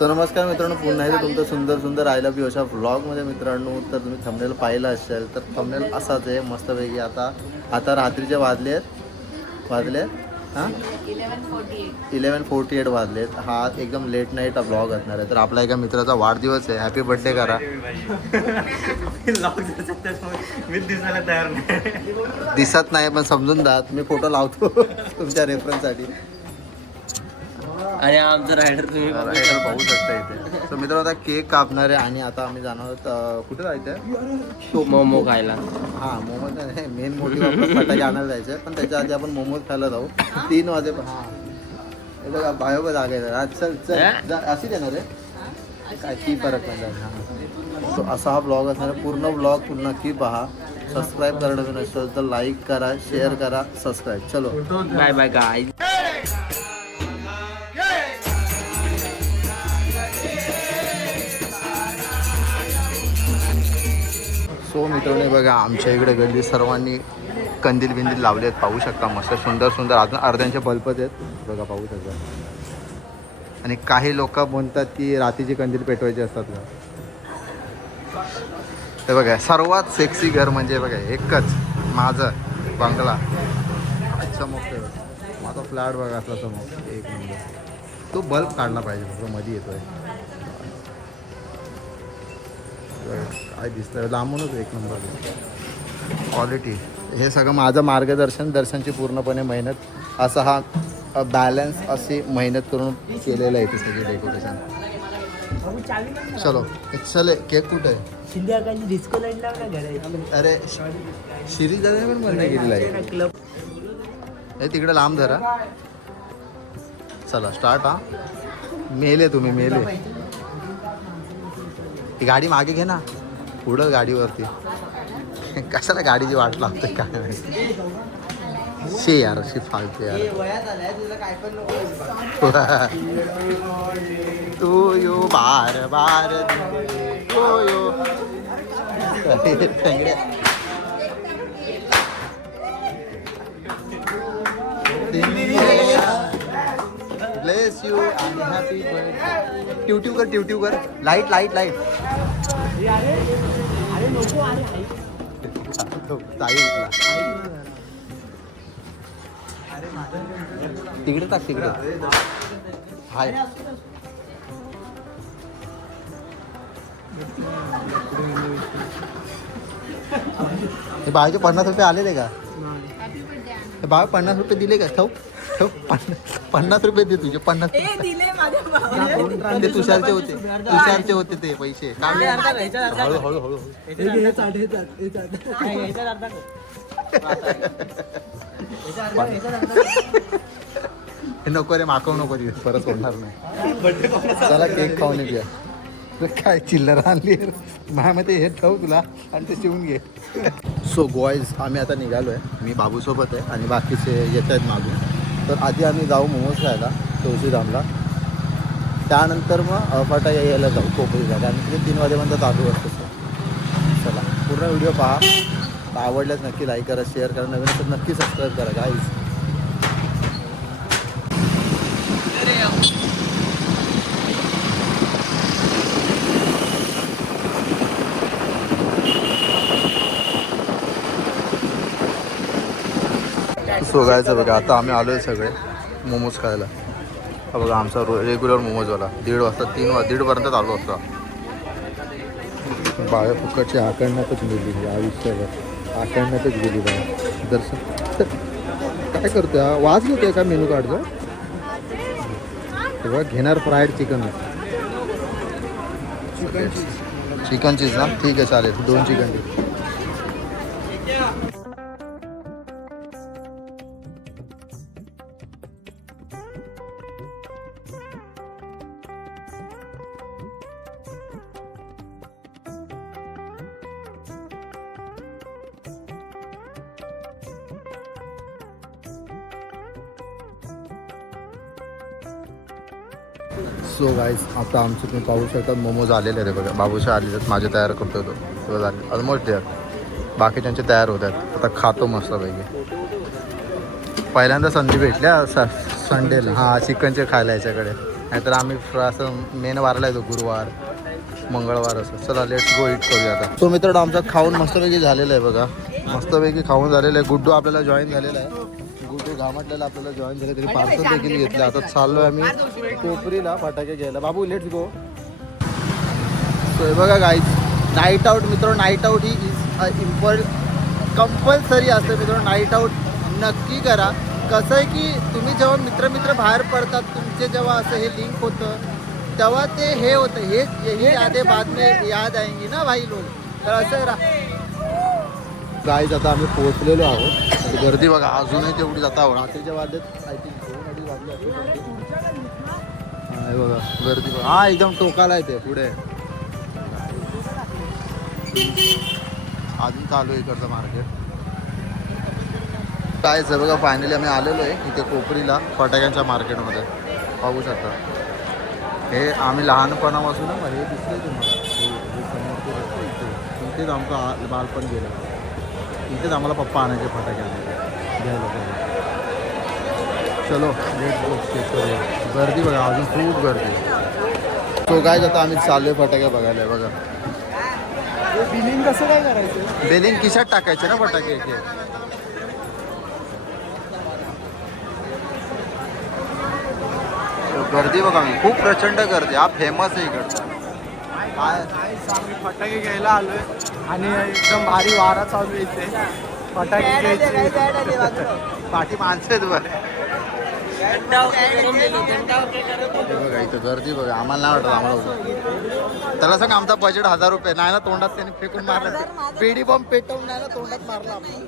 तर नमस्कार मित्रांनो पुन्हा एकदा तुमचं सुंदर सुंदर आय लव्ह यू अशा व्लॉगमध्ये मित्रांनो तर तुम्ही थंबनेल पाहिलं असेल तर थंबनेल असाच आहे मस्तपैकी आता आता रात्रीचे वाजले आहेत. वाजले हां? इलेवन फोर्टी एट वाजलेत हा एकदम लेट नाईट ब्लॉग असणार आहे. तर आपला एका मित्राचा वाढदिवस आहे. हॅपी बर्थडे करा. दिसत नाही पण समजून जा. मी फोटो लावतो तुमच्या रेफरन्ससाठी आणि आमचं रायडर तुम्ही बघू रायडर पाहू शकता इथे. तर मित्रांनो आता केक कापणार आहे आणि आता आम्ही जाणार आहोत अं, कुठे जायचं आहे मोमो खायला. हां मोमोज नाही मेन मोठी फटाके आणायला जायचं. आहे पण त्याच्या आधी आपण मोमोज खायला जाऊ. तीन वाजे हां. हे बघा बायोगा जागा आहे जरा. चल चल. जा- अशीच येणार आहे काय ती फरक नाही हां. तो असा हा ब्लॉग असणार आहे. पूर्ण ब्लॉग पूर्ण नक्की पहा. सबस्क्राईब करणं नसेल तर लाईक करा शेअर करा सबस्क्राईब चलो. बाय बाय गाय सो मित्रांनो बघा आमच्या इकडे गल्ली सर्वांनी कंदील बिंदील लावले आहेत. पाहू शकता मस्त सुंदर सुंदर. अजून अर्ध्यांचे बल्बच आहेत. बघा पाहू शकता. आणि काही लोक म्हणतात की रात्रीचे कंदील पेटवायचे असतात का? ते बघा सर्वात सेक्सी घर म्हणजे बघा एकच माझं बंगला. अच्छा चमकतोय माझा फ्लॅट बघा असला समोर एक नंबर तो बल्ब काढला पाहिजे फक्त मध्ये येतोय. काय दिसतंय. लांबूनच एक नंबर क्वालिटी हे सगळं माझं मार्गदर्शन दर्शनची पूर्णपणे मेहनत. असा हा बॅलन्स अशी मेहनत करून केलेलं आहे ते सगळे डेकोरेशन चलो चले केक कुठे आहे? अरे शिरी दादा पण बंद केलेलं आहे. क्लब हे तिकडे लांब धरा. चला स्टार्ट हा. मेले तुम्ही मेले. ती गाडी मागे घे ना. पुढं गाडीवरती. कशाला गाडीची वाट लागते काय माहिती. शे यार अशी फालतू यार. तू यो बार बार तो यो ब्लेस यू आणि हॅपी बर्थडे ट्यूट्यू कर ट्यूट्यू कर लाइट लाइट लाइट ताई उठला तिकडे टाक तिकडे. हाय. हे बाळचे पन्नास रुपये आलेले का? हे बाळ पन्नास रुपये दिले का? ठेव ठेव. पन्नास पन्नास रुपये दे तुझे पन्नास ते तुषारचे होते. तुषारचे होते ते पैसे. हळू हळू हळू हे नको रे माकव नको तिथे परत सोडणार नाही. चला केक खाऊन येऊया. काय चिल्लर आणली. माझ्यामध्ये हे ठेव तुला आणि ते शिवून घे. सो बॉईज आम्ही आता निघालो आहे मी बाबूसोबत आहे आणि बाकीचे येत आहेत मागून. तर आधी आम्ही जाऊ मोमोज खायला तुळशीधामला. त्यानंतर मग अफाटा यायला जाऊ कोपरीला कारण तिथे तीन वाजेपर्यंत चालू असतो सर. चला पूर्ण व्हिडिओ पहा. आवडल्यास नक्की लाईक करा शेअर करा. नवीन तर नक्की सबस्क्राईब करा गाईज सो गायचं बघा. आता आम्ही आलो आहे सगळे मोमोज खायला. हा बघा आमचा रो रेग्युलर मोमोजवाला दीड वाजता तीन वा दीडपर्यंत चालू असतो बाळ फुकटची आकडण्यातच गेली. आयुष्यावर आकडण्यातच गेली बाळ. दर्शन. काय करतोय हा? वाज घेतोय का मेनू कार्डचा? तेव्हा घेणार फ्राईड चिकन. चिकन चीज ना? ठीक आहे चालेल. दोन चिकन सो गाईज आता आमचे तुम्ही पाहू शकता मोमोज आलेले आहेत बघा. बाबूशा आलेले आहेत माझे तयार करतो तो. झाले ऑलमोस्ट तयार बाकीच्यांचे तयार होत आहेत आता खातो मस्तपैकी. पहिल्यांदा संधी भेटल्या स संडेला. हां चिकनचे खायला याच्याकडे. नाहीतर आम्ही असं मेन वारला येतो गुरुवार मंगळवार असं. चला लेट्स गो इट करूया आता. तो मित्र आमचा खाऊन मस्तपैकी झालेला आहे बघा. मस्तपैकी खाऊन झालेलं आहे. गुड्डू आपल्याला जॉईन झालेला आहे. गुड्डू घामटलेला आपल्याला जॉईन झाले तरी पार्सल देखील घेतलं. आता चाललोय आम्ही. कोपरीला फटाके घ्यायला. बाबू लेट्स गो सो हे बघा गाईज नाईट आऊट मित्र नाईट आऊट ही इज इम्पॉर्ट कंपल्सरी असतं मित्र नाईट आऊट नक्की करा. कसं आहे की तुम्ही जेव्हा मित्र मित्र बाहेर पडतात तुमचे जेव्हा असं हे लिंक होतं तेव्हा ते हे होतं. हे यही यादे बाद में याद आएंगी ना भाई लोक तर असं गाईज आता आम्ही पोहोचलेलो आहोत. गर्दी बघा अजूनही तेवढी जाता आहोत रात्रीच्या वाजत आय थिंक दोन अडीच वाजले बघा गर्दी बघा. हा एकदम टोकाला आहे ते पुढे. अजून चालू आहे इकडचं मार्केट काय आहे बघा फायनली आम्ही आलेलो आहे इथे कोपरीला फटाक्यांच्या मार्केटमध्ये पाहू शकता. हे आम्ही लहानपणापासून हे दिसले तुम्हाला. हे- इथेच आमचं बालपण गेलं. इथेच आम्हाला पप्पा आणायचे फटाके आणायचे. घ्यायला चलो लेट गर्दी बघा अजून खूप गर्दी. तो काय जाता आम्ही चाललोय फटाके बघायला बघा. बिलिंग कसं काय करायचं? बेलिंग टाकायचे ना फटाके इथे. गर्दी बघा मी खूप प्रचंड गर्दी. हा फ़ेमस आहे इकडचा. फटाके घ्यायला आलोय. आणि एकदम भारी वारा चालू येते फटाके घ्यायचे पाठी माणसं आहेत बरं बघा इथं गर्दी बघा. आम्हाला नाही वाटत आम्हाला होतं. त्याला सांग आमचा बजेट हजार रुपये. नाही ना तोंडात त्यांनी फेकून मारला पेडी बॉम्ब पेटवून नाही ना तोंडात मारला आपण.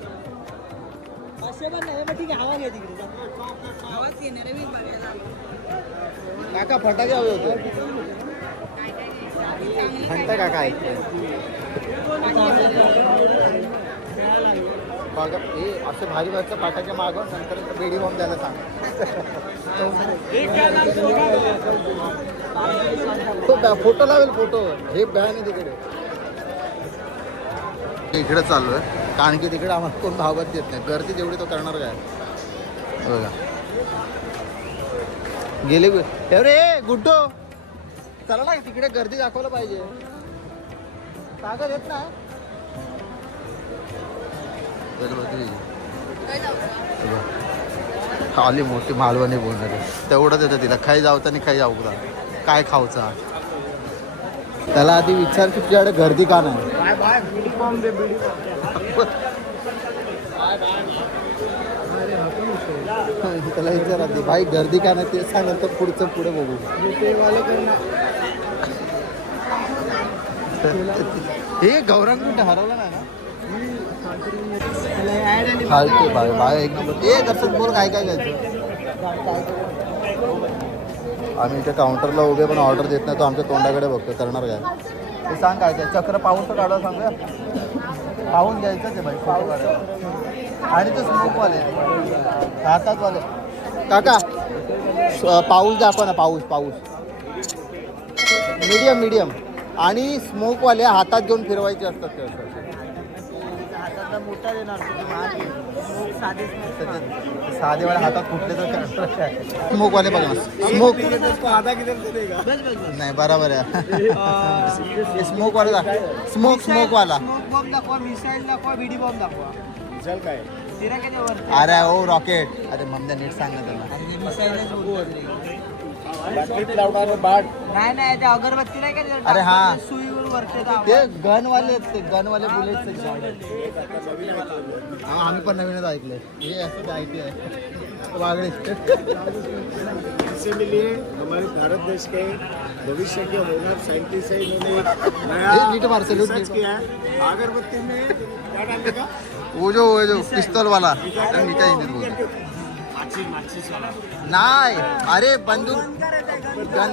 काका फटाके हवे होते घंटा काका ऐकते बघा हे असं भारी वाटतं पाठाच्या मागव नंतर बेडी बॉम्ब द्यायला सांग. तो फोटो लावेल फोटो. हे बॅन आहे तिकडे. इकडे चालू आहे कारण की तिकडे आम्हाला कोण भावत देत नाही. गर्दी तेवढी तो करणार काय? बघा. गेले ए रे गुड्डो. चला ना तिकडे गर्दी दाखवलं पाहिजे. कागद येत ना. खाली मोठी मालवणी बोलणारी. तेवढंच येतं तिला. खाई जावतं आणि खाई जाऊ का? काय खाऊचा? त्याला आधी विचार की तुझ्याकडे गर्दी का नाही? त्याला विचार आधी. भाई गर्दी का नाही ते सांग तर पुढचं पुढे बघू. हे गौरंग कुठे हरवलं नाही ना? फालतू बाय बाय एक नंबर. ए दर्शक बोल काय काय घ्यायचं? आम्ही इथे काउंटरला उभे पण ऑर्डर देत नाही तो आमच्या तोंडाकडे बघतो करणार काय? ते सांग काय काय? चक्र पाहून काढा सांगूया? पाहून घ्यायचं ते भाई फोटो काढायचा आणि ते स्मोकवाले हातात वाले काका पाऊस दाखवा ना पाऊस पाऊस. मीडियम मीडियम आणि स्मोकवाले हातात घेऊन फिरवायचे असतात ते. हातातला मोठा देणार. साधेवाले हातात कुठले तर स्मोक वाले बघा. स्मोक नाही बरोबर आहे. स्मोक वाला स्मोक स्मोक वाला स्मोक बॉम्ब दाखवा किती वर अरे ओ रॉकेट अरे ममदा नीट सांग ना त्याला मिसाईल नाही नाही ते अगरबत्ती नाही का अरे हा. सुईवर वरते दाबा. ते गन वाले आहेत ते गन वाले बुलेट हा आम्ही पण नवीनच ऐकलंय. हे असं माहिती वागळे. इसीलिए हमारे भारत देश के भविष्य के होनर साइंटिस्ट है इन्होंने एक नया रिसर्च किया है। अगरबत्ती में क्या डालने का वो जो वो जो पिस्तौल वाला हिंदीत बोलतो। वाला नाही. अरे बंदूक गन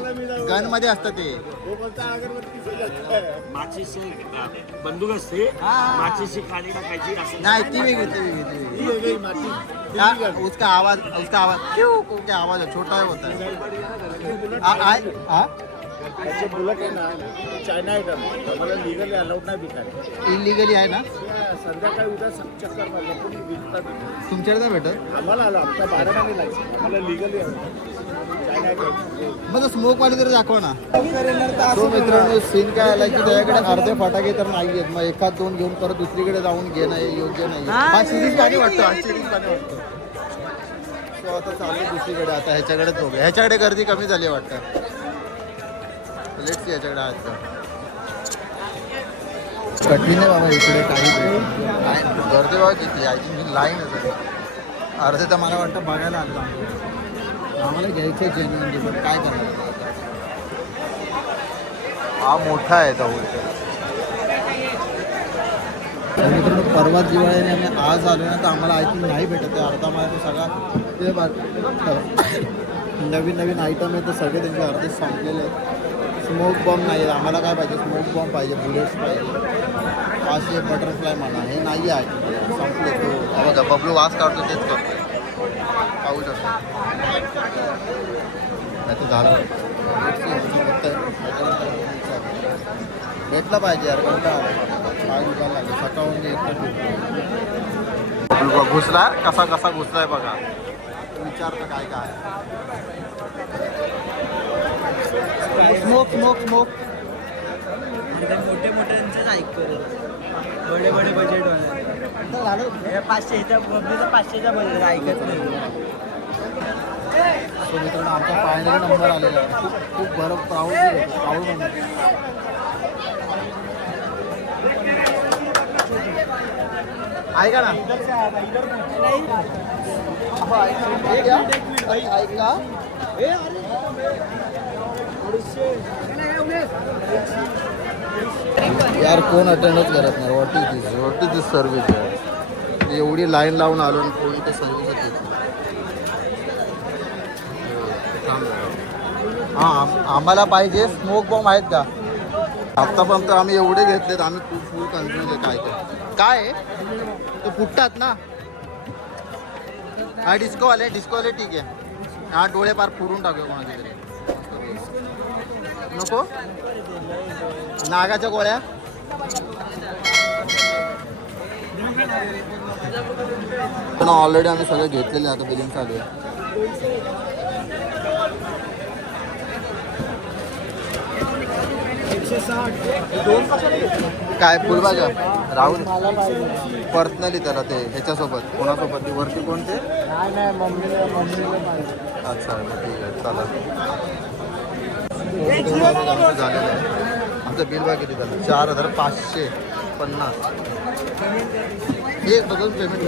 गनमध्ये असतं ते. वो बोलता अगरबत्ती से जाता माचीशी बंदूक असते माचीशी खाली टाकायची नाही. ती वेगळी ती वेगळी ती वेगळी. उसका आवाज उसका आवाज क्यों? क्या आवाज छोटा होता. है? त्याचे बुलेट आहे ना चायना आयटम आम्हाला लिगली अलाउड नाही विकायला इलिगली आहे ना? संध्याकाळी उद्या चक्कर मारलं कोणी विकतात तुमच्याकडे नाही भेटत? आम्हाला आलं आमच्या बारामाने लायसन आम्हाला लिगली चायना मग स्मोक वाले तरी दाखव ना. तो मित्रांनो सीन काय आला की त्याच्याकडे अर्धे फटाके तर नाही आहेत मग एखाद दोन घेऊन परत दुसरीकडे जाऊन घेणं हे योग्य नाही. हा सिरीज पाणी वाटतं हा सिरीज पाणी वाटतं. So आता चालू आहे दुसरीकडे आता ह्याच्याकडेच बघूया. ह्याच्याकडे गर्दी कमी झाली आहे वाटतं. लेट्स याच्याकडे आज कठीण आहे बाबा इकडे काही गर्दी बाबा किती? आय थिंक लाईन आहे अर्धे तर मला वाटतं बघायला आलं आम्हाला घ्यायचं जेन्युअनली पण काय करणार हा मोठा आहे तो. मित्रांनो परवा दिवाळीने आम्ही आज आलो ना तर आम्हाला आय थिंक नाही भेटत आहे. अर्धा मला तो सगळा ते नवीन नवीन आयटम आहे तर सगळे त्यांचे अर्धे संपलेले आहेत. स्मोक बॉम्ब नाही आहे. आम्हाला काय पाहिजे? स्मोक बॉम्ब पाहिजे बुलेट्स पाहिजे. असे बटरफ्लाय म्हणा हे नाही आहे संपले तो. हा बघा बबलू वास काढतो तेच करतो पाहू शकतो. नाही तर झालं. भेटला पाहिजे यार कोणता काय दुकान लागेल. घुसला. कसा कसा घुसलाय बघा. विचारतं काय काय. स्मोक स्मोक स्मोक मोठे मोठ्यांचेच ऐकतो बडे बडे बजेट वाले. पाचशेच्या बबलीचा पाचशेचा बजेट ऐकत नाही. सो मित्रांनो आमचा फायनल नंबर आलेला आहे. खूप खूप बरं प्राऊड प्राऊड ऐका ना. हे. ऐका. यार कोण अटेंडच करत नाही what is this what is this service यार एवढी लाईन लावून आलो आणि कोणी ते सर्व्हिसच देत नाही. हां आम्हाला पाहिजे स्मोक बॉम्ब आहेत का? आत्तापर्यंत आम्ही एवढे घेतलेत आम्ही खूप फुल कन्फ्युज आहे काय ते काय? ते फुटतात ना. हा डिस्कोवाले डिस्कोवाले ठीक आहे. हा डोळे पार फुरून टाकूया कोणाचे तरी. नको. नागाच्या गोळ्या. पण ऑलरेडी आम्ही सगळे घेतलेले आता बिलिंग चालू आहे. काय फुलबाजा राहुल. पर्सनली त्याला ते ह्याच्यासोबत कोणासोबत? ती वरती कोणते? अच्छा ठीक आहे चला. झालेलं आहे आमचं बिल बघा किती झालं चार हजार पाचशे पन्नास. हे बघून पेमेंट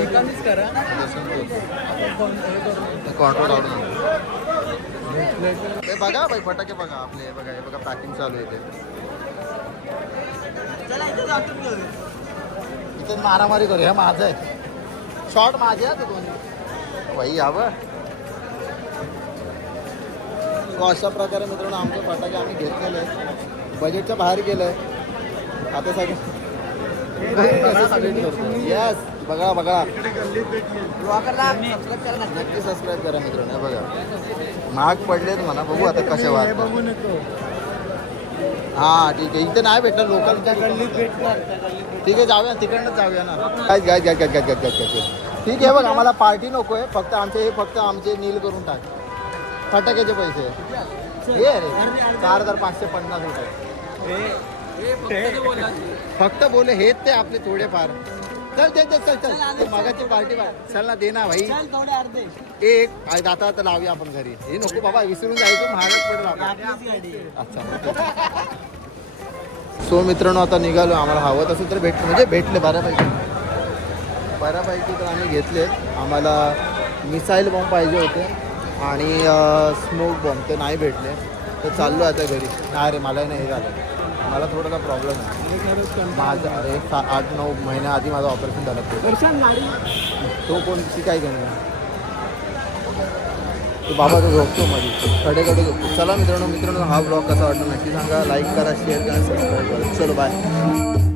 कॉन्ट्रोल आवडून हे बघा बाई फटाके बघा आपले. हे बघा हे बघा पॅकिंग चालू आहे ते. इथे मारामारी करू हे माझं आहे. शॉर्ट माझे आहे ते दोन्ही. बाई यावं. अशा प्रकारे मित्रांनो आमचे फटाके आम्ही घेतलेले आहे. बजेटच्या बाहेर गेलं आहे. आता सगळं येस बघा बघा. नक्की सबस्क्राईब करा मित्रांनो बघा. महाग पडलेत म्हणा बघू आता कसे वाट बघू नको. हां ठीक आहे. इथे नाही भेटणार लोकांच्या ठीक आहे जाऊया तिकडनं जाऊया ना. ठीक आहे बघ आम्हाला पार्टी नको आहे फक्त आमचे हे फक्त आमचे नील करून टाक. फटाक्याचे पैसे. हे अरे चार हजार पाचशे पन्नास रुपये. फक्त बोले. हेच ते आपले थोडेफार. चल चल चल चल चल. ते मगाची पार्टी चल ना दे ना भाई. चल थोडे अर्धे. एक आज आता आता लावूया आपण घरी. हे नको बाबा विसरून जायचं महागच पडेल. अच्छा. सो मित्रांनो आता निघालो. आम्हाला हवं तसं तर भेट म्हणजे भेटले बऱ्यापैकी. बऱ्यापैकी तर आम्ही घेतले. आम्हाला मिसाईल बॉम्ब पाहिजे होते. आणि स्मोक बॉम्ब ते नाही भेटले. तर चाललो आता घरी. नाही रे मला नाही हे झालं. मला थोडासा प्रॉब्लेम आहे. माझा माझं अरे सा आठ नऊ महिन्याआधी माझं ऑपरेशन झालं तो कोणती काय घेणार तो बाबा तो झोपतो मध्ये कडे कडे झोपतो. चला मित्रांनो मित्रांनो हा ब्लॉग कसा वाटला नक्की सांगा. लाईक करा शेअर करा सबस्क्राईब करा. चलो बाय